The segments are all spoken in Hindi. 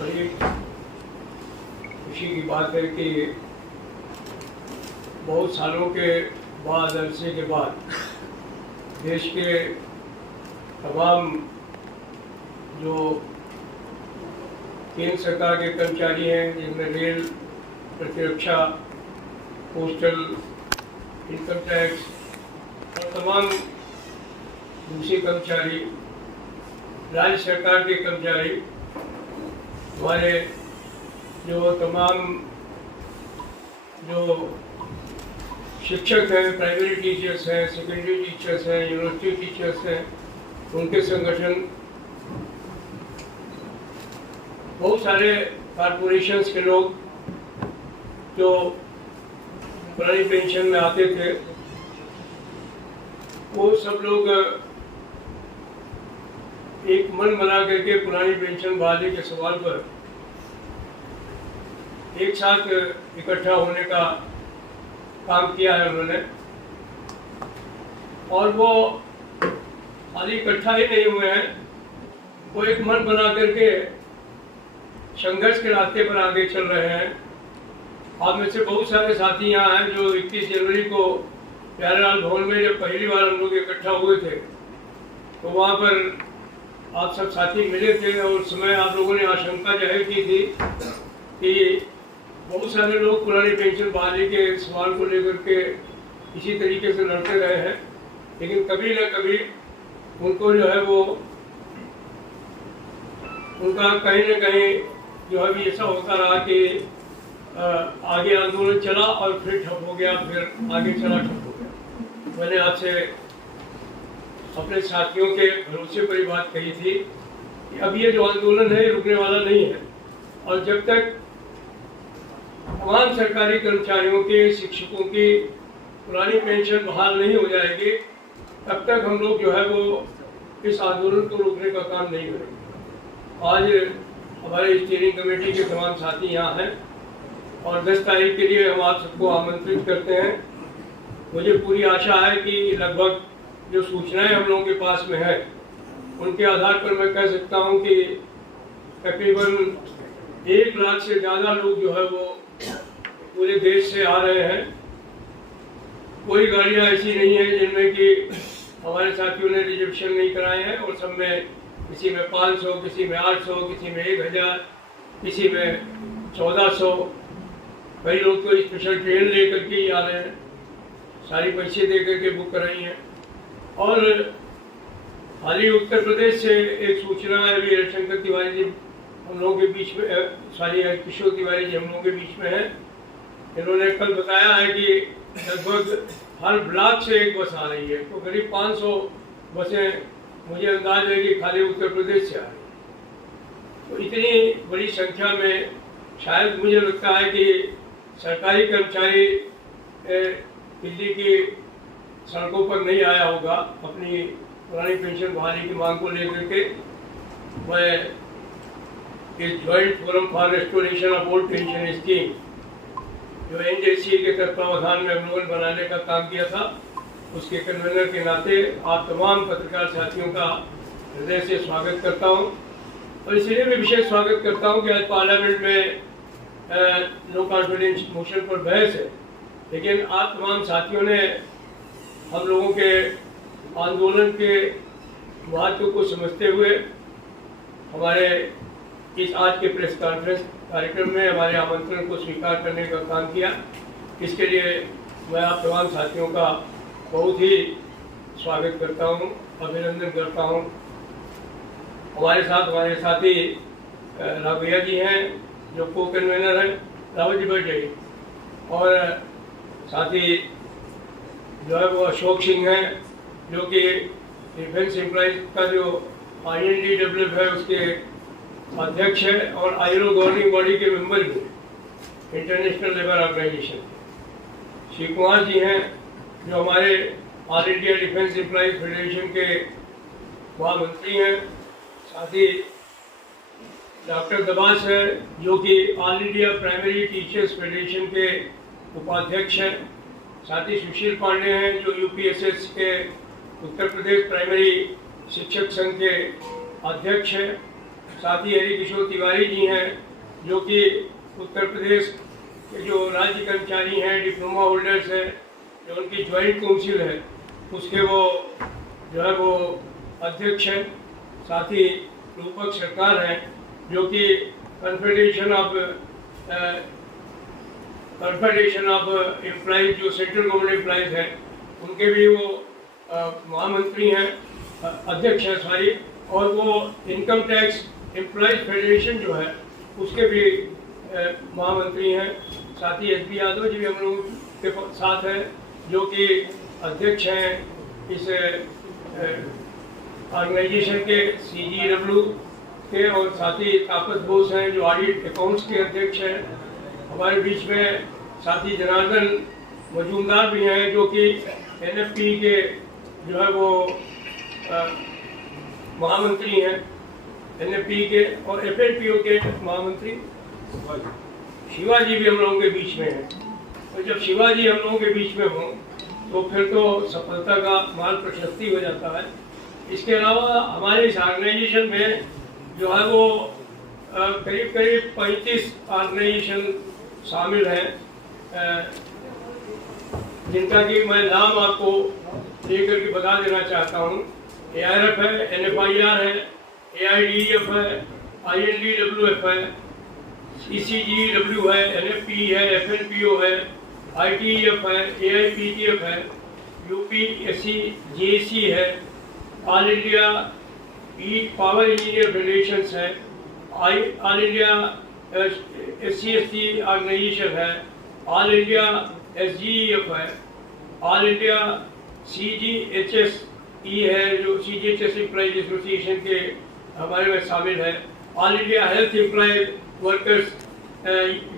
बड़ी खुशी की बात है कि बहुत सालों के बाद, अरसे के बाद देश के तमाम जो केंद्र सरकार के कर्मचारी हैं, जिनमें रेल, प्रतिरक्षा, पोस्टल, इनकम टैक्स और तमाम दूसरे कर्मचारी, राज्य सरकार के कर्मचारी, हमारे जो तमाम जो शिक्षक हैं, प्राइमरी टीचर्स हैं, सेकेंडरी टीचर्स हैं, यूनिवर्सिटी टीचर्स हैं, उनके संगठन, बहुत सारे कॉरपोरेशंस के लोग जो पुरानी पेंशन में आते थे, वो सब लोग एक मन बना करके पुरानी पेंशन बहाली के सवाल पर एक साथ इकट्ठा होने का काम किया है उन्होंने। और वो खाली इकट्ठा ही नहीं हुए हैं, वो एक मन बना करके संघर्ष के रास्ते पर आगे चल रहे हैं। आप में से बहुत सारे साथी यहाँ हैं जो 21 जनवरी को प्यारेलाल भवन में जब पहली बार हम लोग इकट्ठा हुए थे, तो वहाँ पर आप सब साथी मिले थे और उस समय आप लोगों ने आशंका जाहिर की थी कि बहुत सारे लोग पुरानी पेंशन बहाली के सवाल को लेकर के इसी तरीके से लड़ते रहे हैं, लेकिन कभी न कभी उनको जो है वो उनका कहीं न कहीं जो है भी ऐसा होता रहा कि आगे आंदोलन चला और फिर ठप हो गया, फिर आगे चला ठप हो गया। मैंने आपसे अपने साथियों के भरोसे पर ही बात कही थी कि अब ये जो आंदोलन है रुकने वाला नहीं है, और जब तक तमाम सरकारी कर्मचारियों के, शिक्षकों की पुरानी पेंशन बहाल नहीं हो जाएगी, तब तक हम लोग जो है वो इस आंदोलन को रोकने का काम नहीं करेंगे। आज हमारे स्टीयरिंग कमेटी के तमाम साथी यहाँ हैं और 10 तारीख के लिए हम आप सबको आमंत्रित करते हैं। मुझे पूरी आशा है कि लगभग जो सूचनाएं हम लोगों के पास में है, उनके आधार पर मैं कह सकता हूं कि तकरीबन 1 लाख से ज़्यादा लोग जो है वो पूरे देश से आ रहे हैं। कोई गाड़ियां ऐसी नहीं है जिनमें कि हमारे साथियों ने रिजर्वेशन नहीं कराए हैं, और सब में किसी में 500, किसी में 800, किसी में 1000, किसी में 1400, कई लोग तो स्पेशल ट्रेन लेकर के ही आ रहे हैं, सारी पैसे दे करके बुक कराई हैं। और हाल ही उत्तर प्रदेश से एक सूचना है, अभी रविशंकर तिवारी जी हम लोगों के बीच में, किशोर तिवारी जी हम लोगों के बीच में है, इन्होंने कल बताया है कि लगभग हर ब्लॉक से एक बस आ रही है, तो करीब 500 बसें मुझे अंदाज है कि खाली उत्तर प्रदेश से आ रही है। तो इतनी बड़ी संख्या में शायद मुझे लगता है कि सरकारी कर्मचारी दिल्ली की सड़कों पर नहीं आया होगा अपनी पुरानी पेंशन बहाली की मांग को लेकर के। मैं इस joint forum for restoration of old pension scheme जो एनजेसी के तत्वावधान में हम लोगों ने बनाने का काम किया था, उसके कन्वीनर के नाते आप तमाम पत्रकार साथियों का हृदय से स्वागत करता हूं। और इसलिए मैं विशेष स्वागत करता हूं कि आज पार्लियामेंट में नो कॉन्फिडेंस मोशन पर बहस है, लेकिन आप तमाम साथियों ने हम लोगों के आंदोलन के महत्व को समझते हुए हमारे इस आज के प्रेस कॉन्फ्रेंस कार्यक्रम में हमारे आमंत्रण को स्वीकार करने का काम किया। इसके लिए मैं आप तमाम साथियों का बहुत ही स्वागत करता हूं, अभिनंदन करता हूं। हमारे साथी राघवैया जी हैं जो को कन्वीनर हैं, रावत जी बैठ जाइए, और साथी जो है वो अशोक सिंह हैं जो कि डिफेंस एम्प्लॉइज का जो INDW है उसके अध्यक्ष है, और ILO गवर्निंग बॉडी के मेंबर भी हैं, international labour organisation. Shri Kumar ji हैं जो हमारे all India defence employees federation के महामंत्री हैं। साथ ही डॉक्टर दबास है जो कि all India primary teachers federation के उपाध्यक्ष हैं। साथ ही सुशील पांडे हैं जो UPSS के उत्तर प्रदेश प्राइमरी शिक्षक संघ के अध्यक्ष हैं। साथ ही हरि किशोर तिवारी जी हैं जो कि उत्तर प्रदेश के जो राज्य कर्मचारी हैं, डिप्लोमा होल्डर्स हैं, जो उनकी ज्वाइंट काउंसिल है उसके वो जो है वो अध्यक्ष हैं। साथ ही रूपक सरकार हैं जो कि कन्फेडरेशन ऑफ एम्प्लॉइज जो सेंट्रल गवर्नमेंट एम्प्लॉइज हैं उनके भी वो महामंत्री हैं, अध्यक्ष हैं सॉरी, और वो इनकम टैक्स एम्प्लॉइज फेडरेशन जो है उसके भी महामंत्री हैं। साथ ही एस.बी. यादव जी भी हम लोग के साथ हैं जो कि अध्यक्ष हैं इस ऑर्गेनाइजेशन के CGW के, और साथ ही तापस बोस हैं जो ऑडिट अकाउंट्स के अध्यक्ष हैं हमारे बीच में। साथ ही जनार्दन मजूमदार भी हैं जो कि NFP के जो है वो महामंत्री हैं NFP के, और FNPO के महामंत्री शिवाजी भी हम लोगों के बीच में हैं। और जब शिवाजी हम लोगों के बीच में हों तो फिर तो सफलता का मार्ग प्रशस्ति हो जाता है। इसके अलावा हमारे इस ऑर्गेनाइजेशन में जो है वो करीब 35 ऑर्गेनाइजेशन शामिल हैं, जिनका कि मैं नाम आपको लेकर के बता देना चाहता हूँ। ARF है, NFIR है, AIDEF है, INDWF है, CCGW है, NFP है, FNPO है, ITEF है, AIPTF है, UPSC JC है, all India power engineer federation है, ऑल इंडिया SC/ST ऑर्गेनाइजेशन है, ऑल इंडिया SGEF है, ऑल इंडिया CGHSE है जो CGHS एम्प्लॉइज एसोसिएशन के हमारे में शामिल है, all India health employ workers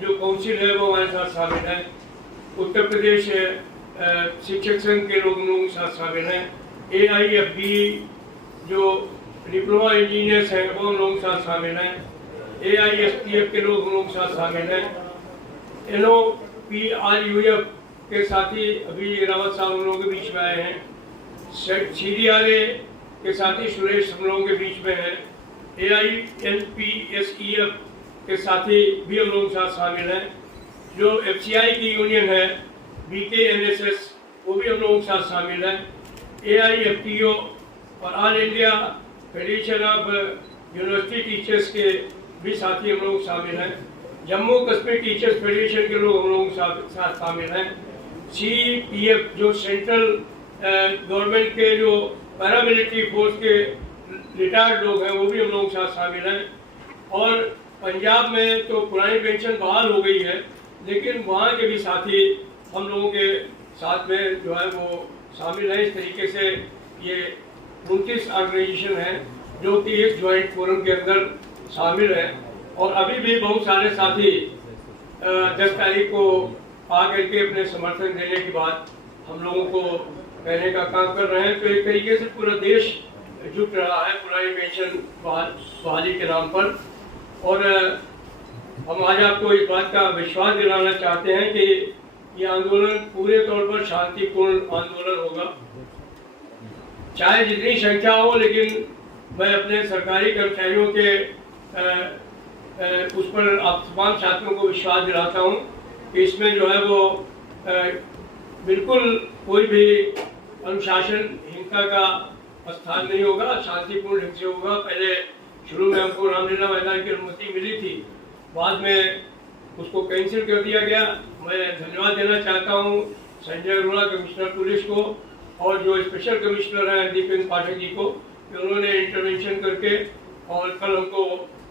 जो काउंसिल है वो हमारे साथ शामिल है, उत्तर प्रदेश शिक्षक संघ के लोगों के साथ शामिल हैं, AIFB जो डिप्लोमा इंजीनियर्स हैं वो हम लोगों के साथ शामिल हैं, AISTF के लोग हम लोगों के साथ शामिल हैं, NOPRUF के साथी अभी रावत साहब हम लोगों के बीच में आए हैं, CDRA के साथी सुरेश हम लोगों के बीच में हैं, AINPSEF के साथी भी हम लोगों के साथ शामिल हैं, जो FCI की यूनियन है BKNSS वो भी हम लोगों के साथ शामिल है, AIFTO और all India federation of university teachers के भी साथी हम लोग शामिल हैं, जम्मू कश्मीर टीचर्स फेडरेशन के लोग हम लोगों के साथ शामिल हैं, CPF जो सेंट्रल गवर्नमेंट के जो पैरामिलिट्री फोर्स के रिटायर्ड लोग हैं वो भी हम लोगों के साथ शामिल हैं, और पंजाब में तो पुरानी पेंशन बहाल हो गई है लेकिन वहाँ के भी साथी हम लोगों के साथ में जो है वो शामिल है। इस तरीके से ये 29 ऑर्गेनाइजेशन हैं जो कि एक ज्वाइंट फोरम के अंदर शामिल है, और अभी भी बहुत सारे साथी 10 तारीख को आकर के अपने समर्थन देने के बाद हम लोगों को कहने का काम कर रहे हैं। तो एक तरीके से पूरा देश जुट रहा है पुरानी पेंशन बहाली के नाम पर, और हम आज आपको इस बात का विश्वास दिलाना चाहते हैं कि ये आंदोलन पूरे तौर पर शांतिपूर्ण आंदोलन होगा, चाहे जितनी संख्या हो, लेकिन मैं अपने सरकारी कर्मचारियों के उस पर आप तमाम छात्रों को विश्वास दिलाता हूँ कि इसमें जो है वो बिल्कुल कोई भी अनुशासनहीनता का स्थान नहीं होगा, शांतिपूर्ण ढंग से होगा। पहले शुरू में हमको रामलीला मैदान की अनुमति मिली थी, बाद में उसको कैंसिल कर दिया गया। मैं धन्यवाद देना चाहता हूँ संजय अरोड़ा कमिश्नर पुलिस को और जो स्पेशल कमिश्नर हैं दीपेंद्र पाठक जी को, कि उन्होंने इंटरवेंशन करके और कल हमको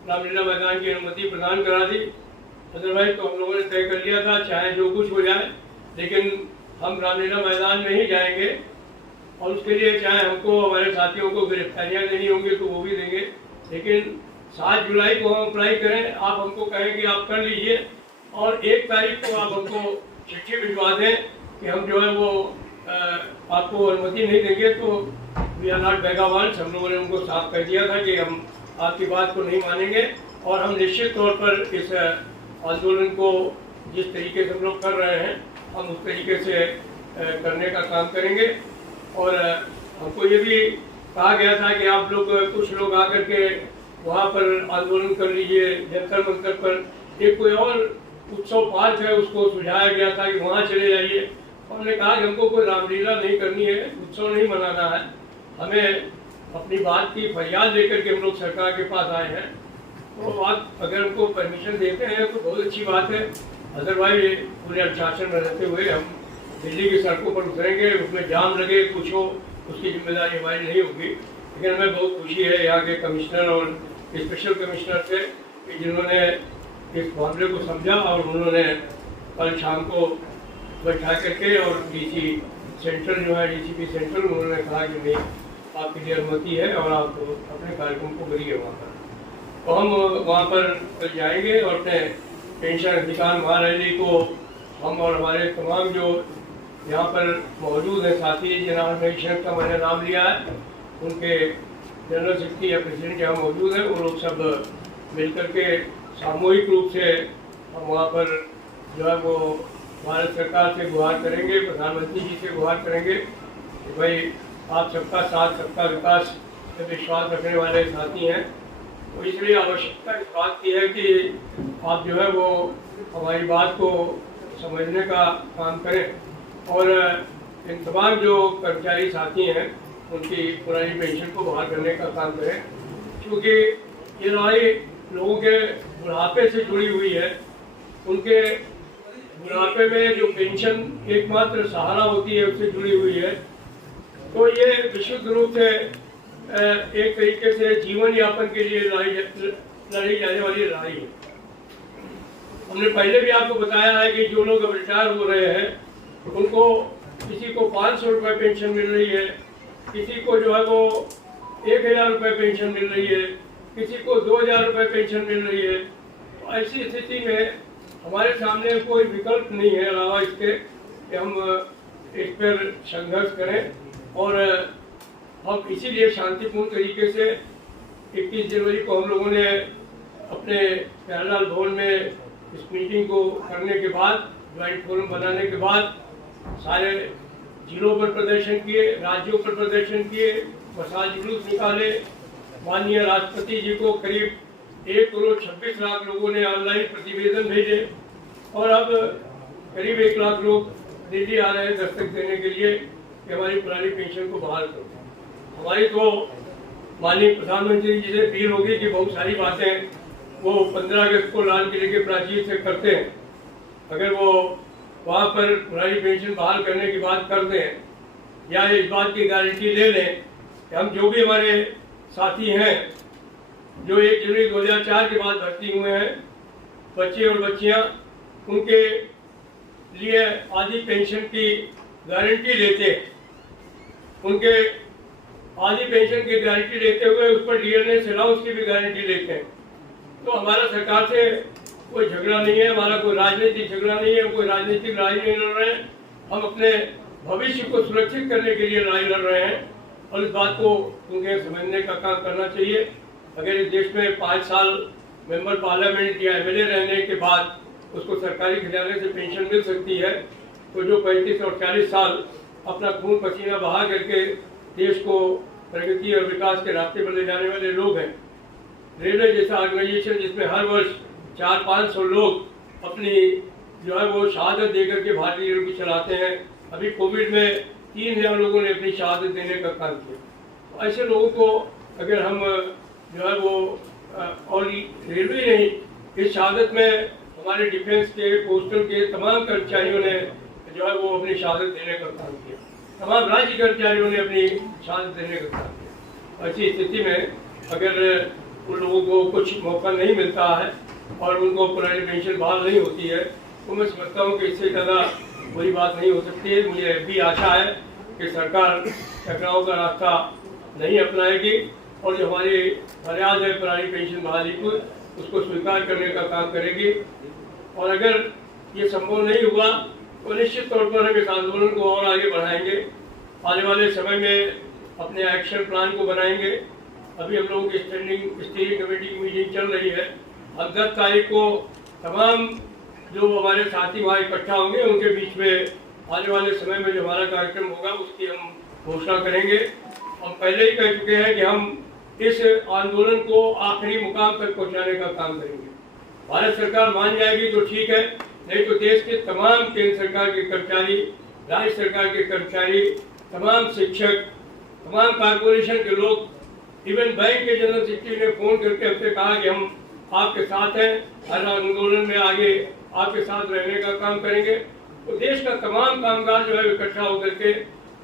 रामलीला मैदान की अनुमति प्रदान करा दी। अदरवाइज तो हम लोगों ने तय कर लिया था चाहे जो कुछ हो जाए, लेकिन हम रामलीला मैदान में ही जाएंगे, और उसके लिए चाहे हमको हमारे साथियों को गिरफ्तारियाँ देनी होंगी तो वो भी देंगे, लेकिन 7 जुलाई को हम अप्लाई करें, आप हमको कहें कि आप कर लीजिए, और 1 तारीख को आप हमको चिट्ठी भिजवा दें कि हम जो है वो आपको अनुमति नहीं देंगे, तो वी आर नॉट बेगावांस। हम लोगों ने उनको साफ कह दिया था कि हम आपकी बात को नहीं मानेंगे, और हम निश्चित तौर पर इस आंदोलन को जिस तरीके से हम लोग कर रहे हैं हम उस तरीके से करने का काम करेंगे। और हमको ये भी कहा गया था कि आप लोग कुछ लोग आकर के वहाँ पर आंदोलन कर लीजिए, जंतर मंतर पर एक कोई और उत्सव पार्क है उसको सुझाया गया था कि वहाँ चले जाइए। हमने कहा कि हमको कोई रामलीला नहीं करनी है, उत्सव नहीं मनाना है, हमें अपनी बात की फरियाद लेकर के हम लोग सरकार के पास आए हैं। तो आप अगर हमको परमिशन देते हैं तो बहुत अच्छी बात है, अदरवाइज पूरे अनुशासन में रहते हुए हम दिल्ली की सड़कों पर उतरेंगे, उसमें जाम लगे कुछ हो उसकी जिम्मेदारी हमारी नहीं होगी। लेकिन हमें बहुत खुशी है यहाँ के कमिश्नर और स्पेशल कमिश्नर से कि जिन्होंने इस मामले को समझा और उन्होंने कल शाम को बैठा करके और डीसी सेंट्रल जो है डीसीपी सेंट्रल उन्होंने कहा कि नहीं आपके लिए अनुमति है और आप अपने कार्यक्रम को करिए वहाँ पर। तो हम वहाँ पर जाएंगे और अपने पेंशन अधिकार महारैली को हम और हमारे तमाम जो यहाँ पर मौजूद हैं साथी जिन्हें ऑर्गेनाइजेशन का मैंने नाम लिया है, उनके जनरल सेक्रेटरी या प्रेसिडेंट यहाँ मौजूद हैं, वो लोग सब मिलकर के सामूहिक रूप से हम वहाँ पर जो है वो भारत सरकार से गुहार करेंगे, प्रधानमंत्री जी से गुहार करेंगे कि भाई आप सबका साथ सबका विकास में विश्वास रखने वाले साथी हैं। तो इसलिए आवश्यकता इस बात की है कि आप जो है वो हमारी बात को समझने का काम करें और इन तमाम जो कर्मचारी साथी हैं उनकी पुरानी पेंशन को बहाल करने का काम करें, क्योंकि ये लड़ाई लोगों के बुढ़ापे से जुड़ी हुई है। उनके बुढ़ापे में जो पेंशन एकमात्र सहारा होती है उससे जुड़ी हुई है। तो ये विशुद्ध रूप से एक तरीके से जीवन यापन के लिए लड़ी जाने वाली लड़ाई है। हमने पहले भी आपको बताया है कि जो लोग अब रिटायर हो रहे हैं उनको किसी को 500 रुपये पेंशन मिल रही है, किसी को जो है वो 1000 रुपये पेंशन मिल रही है, किसी को 2000 रुपये पेंशन मिल रही है। तो ऐसी स्थिति में हमारे सामने कोई विकल्प नहीं है अलावा इसके कि हम इस पर संघर्ष करें। और हम इसीलिए शांतिपूर्ण तरीके से 21 जनवरी को हम लोगों ने अपने प्यारेलाल भवन में इस मीटिंग को करने के बाद, ज्वाइंट फोरम बनाने के बाद सारे जिलों पर प्रदर्शन किए, राज्यों पर प्रदर्शन किए, मसाल जुलूस निकाले। माननीय राष्ट्रपति जी को करीब 1,26,00,000 लोगों ने ऑनलाइन प्रतिवेदन भेजे और अब करीब 1 लाख लोग दिल्ली आ रहे हैं दस्तक देने के लिए कि हमारी पुरानी पेंशन को बहाल करो। हमारी तो माननीय प्रधानमंत्री जी से अपील होगी कि बहुत सारी बातें वो 15 अगस्त को लाल किले के प्राचीर से करते हैं, अगर वो वहाँ पर पुरानी पेंशन बहाल करने की बात कर दें या इस बात की गारंटी ले लें कि हम जो भी हमारे साथी हैं जो 1 जनवरी 2004 के बाद भर्ती हुए हैं, बच्चे और बच्चियाँ, उनके लिए आधी पेंशन की गारंटी लेते हैं, उनके आधी पेंशन की गारंटी लेते हुए उस पर डीएनएस अलाउंस की भी गारंटी लेते हैं। तो हमारा सरकार से कोई झगड़ा नहीं है, हमारा कोई राजनीतिक झगड़ा नहीं है, कोई राजनीतिक लड़ाई नहीं लड़ रहे हैं। हम अपने भविष्य को सुरक्षित करने के लिए लड़ाई लड़ रहे हैं और इस बात को उनके समझने का काम करना चाहिए। अगर इस देश में 5 साल मेंबर पार्लियामेंट या एमएलए रहने के बाद उसको सरकारी खजाने से पेंशन मिल सकती है, तो जो 35 और 40 साल अपना खून पसीना बहा करके देश को प्रगति और विकास के रास्ते पर ले जाने वाले लोग हैं, रेलवे जैसा ऑर्गेनाइजेशन जिसमें हर वर्ष 400-500 लोग अपनी जो है वो शहादत देकर के भारतीय रेलवे चलाते हैं। अभी कोविड में 3000 लोगों ने अपनी शहादत देने का काम किया। तो ऐसे लोगों को अगर हम जो है वो और रेलवे नहीं, इस शहादत में हमारे डिफेंस के, पोस्टल के तमाम कर्मचारियों ने जो है वो अपनी शहादत देने का काम किया, तमाम राज्य कर्मचारियों ने अपनी शहादत देने का काम किया। ऐसी स्थिति में अगर उन लोगों को कुछ मौका नहीं मिलता है और उनको पुरानी पेंशन बहाल नहीं होती है, तो मैं समझता हूँ कि इससे ज़्यादा बुरी बात नहीं हो सकती है। मुझे भी आशा है कि सरकार टकराव का रास्ता नहीं अपनाएगी और जो हमारी फरियाद है पुरानी पेंशन बहाली को, उसको स्वीकार करने का काम करेगी। और अगर ये संभव नहीं हुआ तो निश्चित तौर पर हम इस आंदोलन को और आगे बढ़ाएंगे। आने वाले समय में अपने एक्शन प्लान को बनाएंगे। अभी हम लोगों की स्टीयरिंग कमेटी की मीटिंग चल रही है। हम 10 तारीख को तमाम जो हमारे साथी वहाँ इकट्ठा होंगे उनके बीच में आने वाले समय में जो हमारा कार्यक्रम होगा उसकी हम घोषणा करेंगे। हम पहले ही कह चुके हैं कि हम इस आंदोलन को आखिरी मुकाम तक पहुंचाने का काम करेंगे। भारत सरकार मान जाएगी तो ठीक है, नहीं तो देश के तमाम केंद्र सरकार के कर्मचारी, राज्य सरकार के कर्मचारी, तमाम शिक्षक, तमाम कारपोरेशन के लोग, इवन बैंक के जनरल सेक्रेटरी ने फोन करके हमसे कहा कि हम आपके साथ हैं, हर आंदोलन में आगे आपके साथ रहने का काम करेंगे। तो देश का तमाम कामगार जो है इकट्ठा होकर के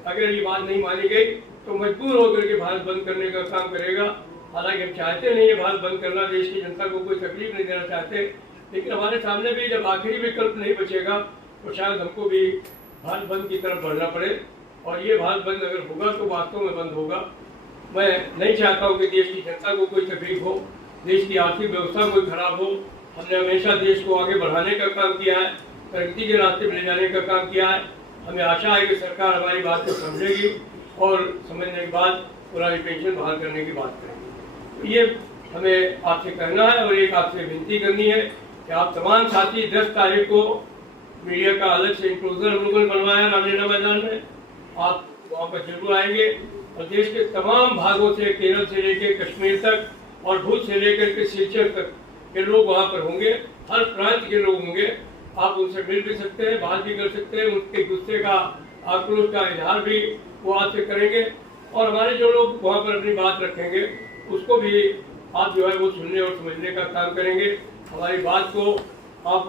अगर ये बात नहीं मानी गई तो मजबूर होकर के भारत बंद करने का काम करेगा। हालांकि हम चाहते नहीं है भारत बंद करना, देश की जनता को कोई तकलीफ नहीं देना चाहते, लेकिन हमारे सामने भी जब आखिरी विकल्प नहीं बचेगा तो शायद हमको भी भारत बंद की तरफ बढ़ना पड़े। और ये भारत बंद अगर होगा तो वास्तव में बंद होगा। मैं नहीं चाहता हूँ कि देश की जनता को कोई तकलीफ हो, देश की आर्थिक व्यवस्था कोई खराब हो। हमने हमेशा देश को आगे बढ़ाने का काम किया है, प्रगति के रास्ते में ले जाने का काम किया है। हमें आशा है कि सरकार हमारी बात को समझेगी और समझने के बाद पुरानी पेंशन बहाल करने की बात करेंगे। तो ये हमें आपसे कहना है और एक आपसे विनती करनी है कि आप तमाम साथी 10 तारीख को मीडिया का अलग से इंक्लूजर हम लोगों ने बनवाया रामलीला मैदान में, आप वहाँ पर जरूर आएंगे और देश के तमाम भागों से, केरल से लेकर कश्मीर तक और भूज से लेकर के सिलचर तक के लोग वहाँ पर होंगे, हर प्रांत के लोग होंगे। आप उनसे मिल भी सकते हैं, बात भी कर सकते हैं, उनके गुस्से का, आक्रोश का इजहार भी वो आपसे करेंगे और हमारे जो लोग वहाँ पर अपनी बात रखेंगे उसको भी आप जो है वो सुनने और समझने का काम करेंगे। हमारी बात को आप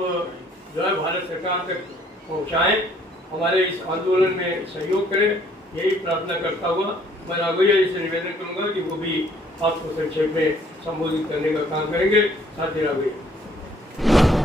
जो है भारत सरकार तक पहुँचाएं, हमारे इस आंदोलन में सहयोग करें, यही प्रार्थना करता हुआ मैं राघवैया जी से निवेदन करूँगा कि वो भी आपको संक्षेप में संबोधित करने का काम करेंगे। साथी राघवैया।